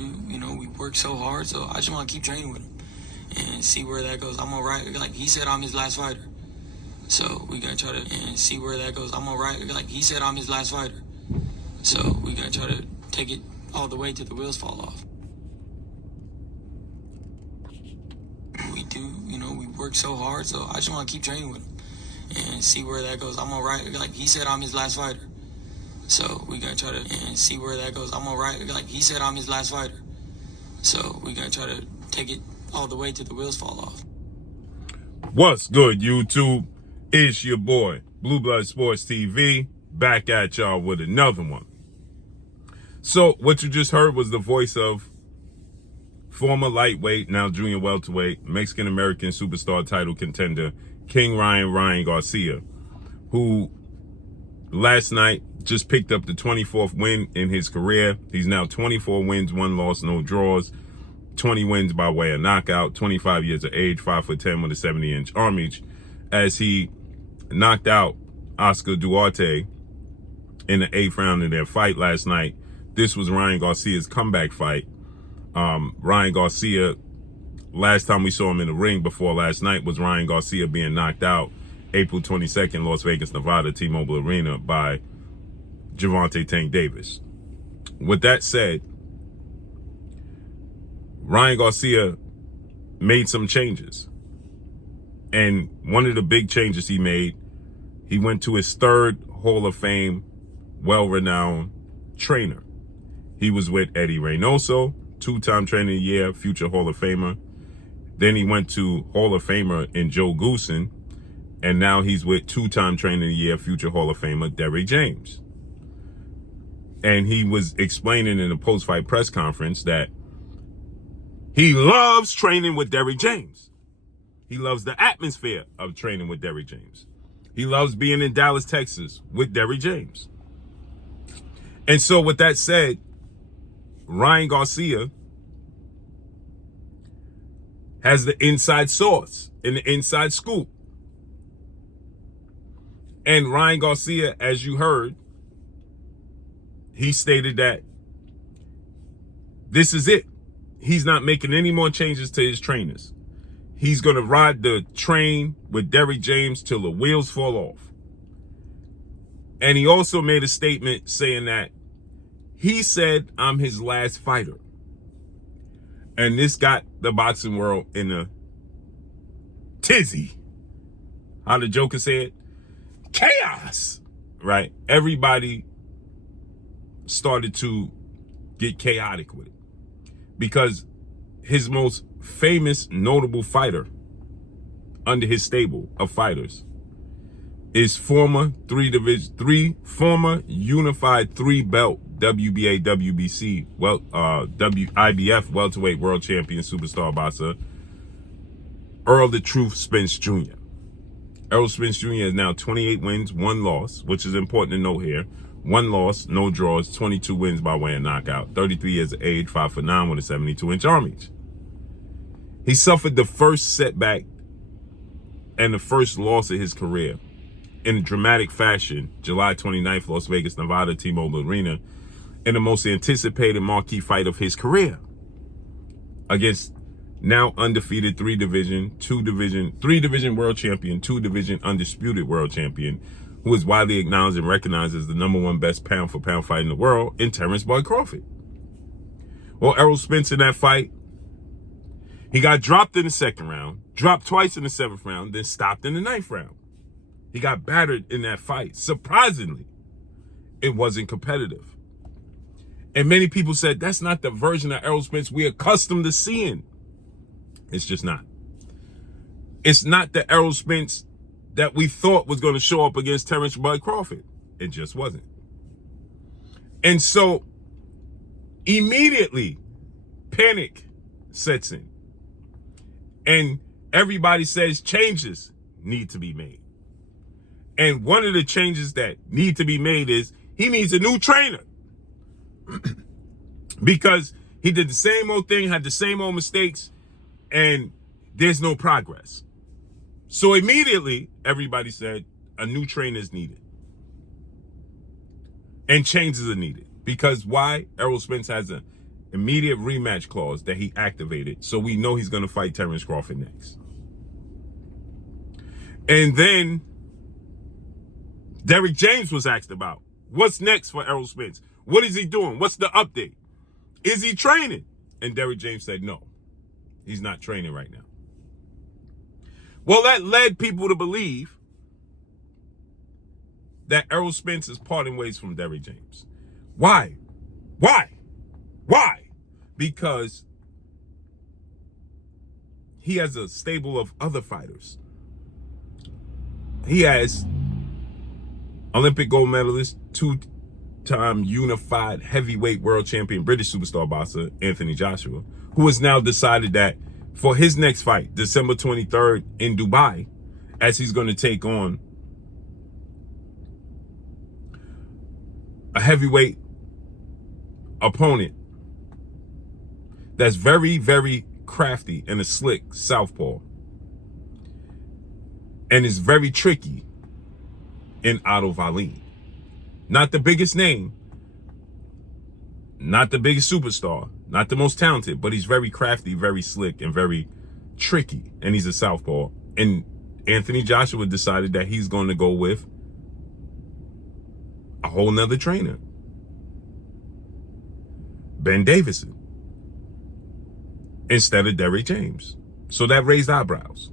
we work so hard, so I just want to keep training with him and see where that goes. I'm all right. Like he said, I'm his last fighter. So we gotta try to and see where that goes. I'm all right. Like he said, I'm his last fighter. So we gotta try to take it all the way till the wheels fall off. We work so hard, so I just want to keep training with him and see where that goes. I'm all right. Like he said, I'm his last fighter. So we gotta try to and see where that goes. I'm all right. Like he said, I'm his last fighter. So we gotta try to take it all the way till the wheels fall off. What's good, YouTube? It's your boy, Blue Blood Sports TV, back at y'all with another one. So what you just heard was the voice of former lightweight, now junior welterweight, Mexican-American superstar title contender, King Ryan Garcia, who last night just picked up the 24th win in his career. He's now 24 wins, 1 loss, no draws, 20 wins by way of knockout, 25 years of age, 5'10" with a 70-inch arm reach, as he knocked out Oscar Duarte in the 8th round of their fight last night. This was Ryan Garcia's comeback fight. Ryan Garcia, last time we saw him in the ring before last night was Ryan Garcia being knocked out April 22nd, Las Vegas, Nevada, T-Mobile Arena by Gervonta Tank Davis. With that said, Ryan Garcia made some changes. And one of the big changes he made, he went to his 3rd Hall of Fame, well-renowned trainer. He was with Eddie Reynoso, 2-time trainer of the year, future Hall of Famer. Then he went to Hall of Famer in Joe Goosen, and now he's with 2-time trainer of the year, future Hall of Famer Derrick James. And he was explaining in a post-fight press conference that he loves training with Derrick James. He loves the atmosphere of training with Derrick James. He loves being in Dallas, Texas with Derrick James. And so with that said, Ryan Garcia has the inside source and the inside scoop. And Ryan Garcia, as you heard, he stated that this is it. He's not making any more changes to his trainers. He's going to ride the train with Derrick James till the wheels fall off. And he also made a statement saying that he said, I'm his last fighter. And this got the boxing world in a tizzy. How the Joker said, chaos, right? Everybody started to get chaotic with it because his most famous notable fighter under his stable of fighters is former unified 3-belt WBA, WBC, IBF welterweight world champion superstar boxer, Errol the Truth Spence Jr. Errol Spence Jr. is now 28 wins, 1 loss, which is important to note here. 1 loss, no draws, 22 wins by way of knockout, 33 years of age, 5'9" with a 72-inch arm reach. He suffered the first setback and the first loss of his career in a dramatic fashion, July 29th, Las Vegas, Nevada, T-Mobile Arena, in the most anticipated marquee fight of his career against now undefeated 3-division world champion, 2-division undisputed world champion, who is widely acknowledged and recognized as the #1 best pound-for-pound fighter in the world, in Terrence Bud Crawford. Well, Errol Spence in that fight, he got dropped in the 2nd round, dropped twice in the 7th round, then stopped in the 9th round. He got battered in that fight. Surprisingly, it wasn't competitive. And many people said, that's not the version of Errol Spence we're accustomed to seeing. It's just not. It's not the Errol Spence that we thought was going to show up against Terrence Bud Crawford. It just wasn't. And so, immediately, panic sets in. And everybody says changes need to be made. And one of the changes that need to be made is he needs a new trainer. Because he did the same old thing, had the same old mistakes, and there's no progress. So immediately, everybody said a new trainer is needed. And changes are needed. Because why? Errol Spence has a immediate rematch clause that he activated. So we know he's going to fight Terrence Crawford next. And then Derrick James was asked about what's next for Errol Spence. What is he doing? What's the update? Is he training? And Derrick James said no, he's not training right now. Well, that led people to believe that Errol Spence is parting ways from Derrick James. Why? Because he has a stable of other fighters. He has Olympic gold medalist, two-time unified heavyweight world champion, British superstar boxer, Anthony Joshua, who has now decided that for his next fight, December 23rd in Dubai, as he's going to take on a heavyweight opponent that's very, very crafty and a slick southpaw, and is very tricky in Otto Wallin. Not the biggest name, not the biggest superstar, not the most talented, but he's very crafty, very slick, and very tricky, and he's a southpaw. And Anthony Joshua decided that he's going to go with a whole nother trainer, Ben Davison, instead of Derrick James. So that raised eyebrows.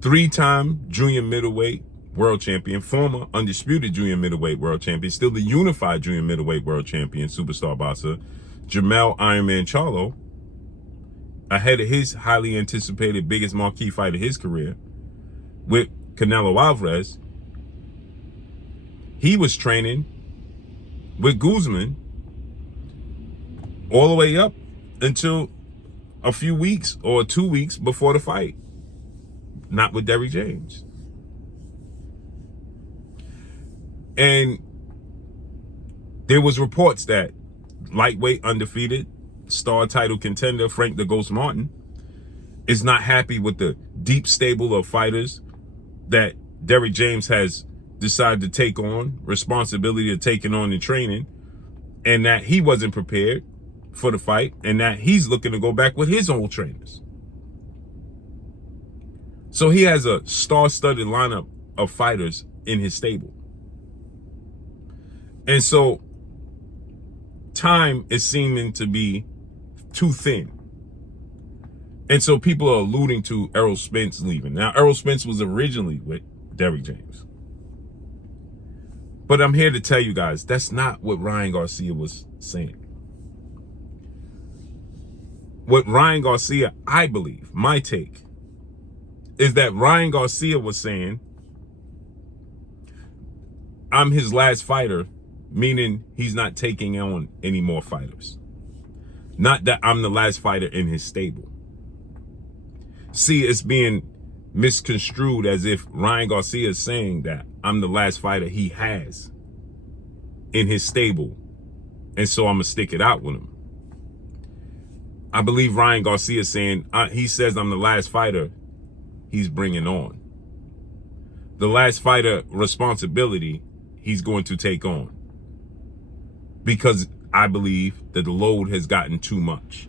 Three-time junior middleweight world champion, former undisputed junior middleweight world champion, still the unified junior middleweight world champion, superstar boxer, Jermell Ironman Charlo, ahead of his highly anticipated biggest marquee fight of his career with Canelo Alvarez. He was training with Guzman all the way up until a few weeks or 2 weeks before the fight. Not with Derrick James. And there was reports that lightweight undefeated star title contender Frank the Ghost Martin is not happy with the deep stable of fighters that Derrick James has decided to take on, responsibility of taking on in training, and that he wasn't prepared for the fight, and that he's looking to go back with his old trainers. So he has a star-studded lineup of fighters in his stable. And so time is seeming to be too thin. And so people are alluding to Errol Spence leaving. Now, Errol Spence was originally with Derrick James. But I'm here to tell you guys, that's not what Ryan Garcia was saying. What Ryan Garcia, I believe, my take, is that Ryan Garcia was saying, I'm his last fighter, meaning he's not taking on any more fighters. Not that I'm the last fighter in his stable. See, it's being misconstrued as if Ryan Garcia is saying that I'm the last fighter he has in his stable, and so I'm going to stick it out with him. I believe Ryan Garcia is saying, he says I'm the last fighter he's bringing on. The last fighter responsibility he's going to take on. Because I believe that the load has gotten too much.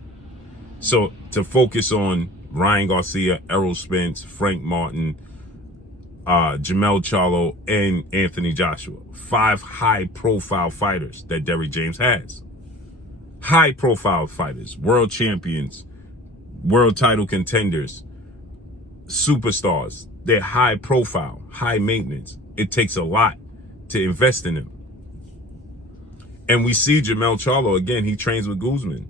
So to focus on Ryan Garcia, Errol Spence, Frank Martin, Jermell Charlo, and Anthony Joshua. 5 high-profile fighters that Derrick James has. High-profile fighters, world champions, world title contenders, superstars. They're high-profile, high-maintenance. It takes a lot to invest in them. And we see Jermell Charlo, again, he trains with Guzman.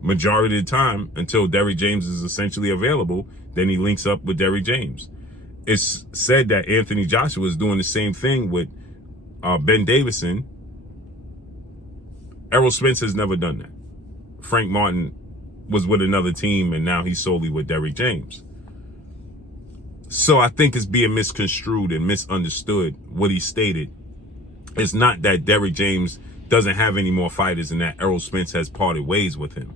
Majority of the time, until Derrick James is essentially available, then he links up with Derrick James. It's said that Anthony Joshua is doing the same thing with Ben Davison. Errol Spence has never done that. Frank Martin was with another team, and now he's solely with Derrick James. So I think it's being misconstrued and misunderstood what he stated. It's not that Derrick James doesn't have any more fighters and that Errol Spence has parted ways with him.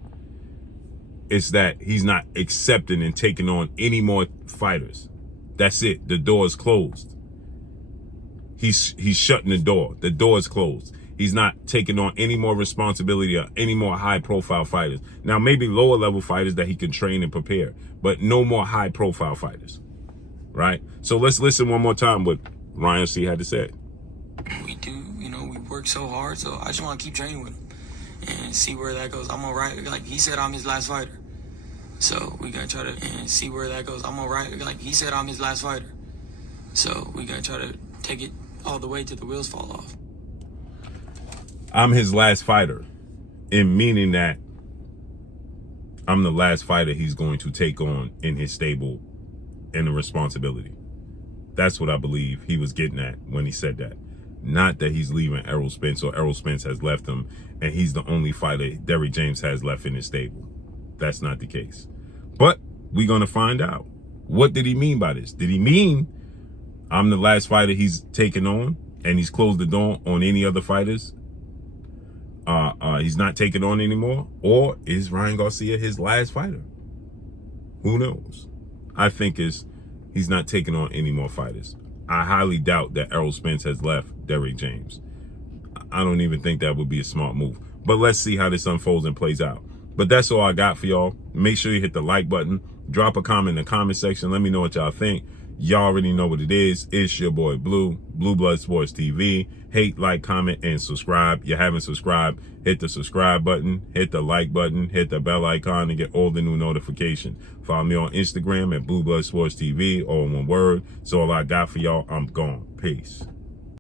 It's that he's not accepting and taking on any more fighters. That's it. The door is closed. He's shutting the door. The door is closed. He's not taking on any more responsibility or any more high-profile fighters. Now, maybe lower-level fighters that he can train and prepare, but no more high-profile fighters, right? So let's listen one more time what Ryan C. had to say. We do, we work so hard, so I just want to keep training with him and see where that goes. I'm all right. Like he said, I'm his last fighter. So we're going to try to and see where that goes. I'm all right. Like he said, I'm his last fighter. So we're going to try to take it all the way till the wheels fall off. I'm his last fighter, in meaning that I'm the last fighter he's going to take on in his stable and the responsibility. That's what I believe he was getting at when he said that. Not that he's leaving Errol Spence or Errol Spence has left him and he's the only fighter Derrick James has left in his stable. That's not the case. But we're going to find out. What did he mean by this? Did he mean I'm the last fighter he's taken on and he's closed the door on any other fighters? He's not taking on anymore? Or is Ryan Garcia his last fighter? Who knows? I think he's not taking on any more fighters. I highly doubt that Errol Spence has left Derrick James. I don't even think that would be a smart move. But let's see how this unfolds and plays out. But that's all I got for y'all. Make sure you hit the like button. Drop a comment in the comment section. Let me know what y'all think. Y'all already know what it is. It's your boy Blue, Blue Blood Sports TV. Hate, like, comment, and subscribe. You haven't subscribed, hit the subscribe button, hit the like button, hit the bell icon to get all the new notifications. Follow me on Instagram at Blue Blood Sports TV, all in one word. So all I got for y'all. I'm gone. Peace.